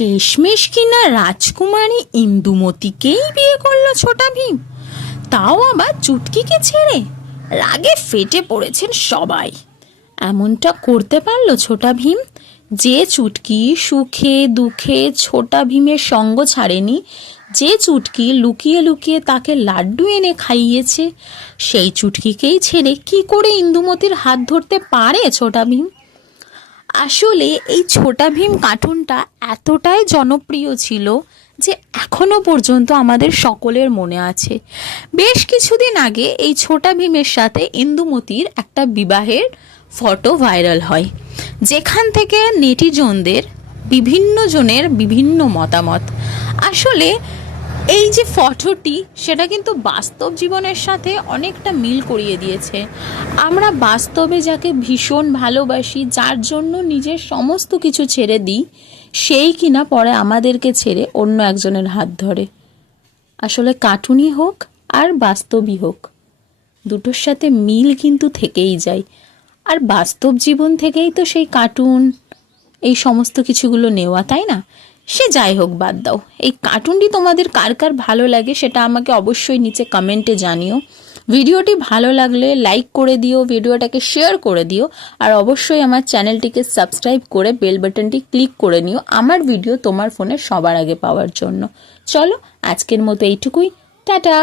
শেষমেশ কিনা রাজকুমারী ইন্দুমতিকেই বিয়ে করল ছোটা ভীম। তাও আবার চুটকিকে ছেড়ে রাগে ফেটে পড়েছেন সবাই। এমনটা করতে পারল ছোটা ভীম যে চুটকি সুখে দুঃখে ছোটা ভীমের সঙ্গ ছাড়েনি, যে চুটকি লুকিয়ে লুকিয়ে তাকে লাড্ডু এনে খাইয়েছে, সেই চুটকিকেই ছেড়ে কি করে ইন্দুমতির হাত ধরতে পারে ছোটা ভীম? আসলে এই ছোটা ভীম কার্টুনটা এতটাই জনপ্রিয় ছিল যে এখনও পর্যন্ত আমাদের সকলের মনে আছে। বেশ কিছুদিন আগে এই ছোটা ভীমের সাথে ইন্দুমতির একটা বিবাহের ফটো ভাইরাল হয়, যেখান থেকে নেটিজনদের বিভিন্ন জনের বিভিন্ন মতামত। আসলে এই যে ফটোটি, সেটা কিন্তু বাস্তব জীবনের সাথে অনেকটা মিল করিয়ে দিয়েছে। আমরা বাস্তবে যাকে ভীষণ ভালোবাসি, যার জন্য নিজের সমস্ত কিছু ছেড়ে দিই, সেই কিনা পরে আমাদেরকে ছেড়ে অন্য একজনের হাত ধরে। আসলে কার্টুনই হোক আর বাস্তবই হোক, দুটোর সাথে মিল কিন্তু থেকেই যায়। আর বাস্তব জীবন থেকেই তো সেই কার্টুন, এই সমস্ত কিছুগুলো নেওয়া, তাই না? সে যাই হোক বাদ দাও। এই কার্টুনটি তোমাদের কার কার ভালো লাগে সেটা আমাকে অবশ্যই নিচে কমেন্টে জানিও। ভিডিওটি ভালো লাগলে লাইক করে দিও, ভিডিওটাকে শেয়ার করে দিও, আর অবশ্যই আমার চ্যানেলটিকে সাবস্ক্রাইব করে বেল বাটনটি ক্লিক করে নিও। আমার ভিডিও তোমার ফোনে সবার আগে পাওয়ার জন্য। চলো, আজকের মতো এইটুকুই। টাটা!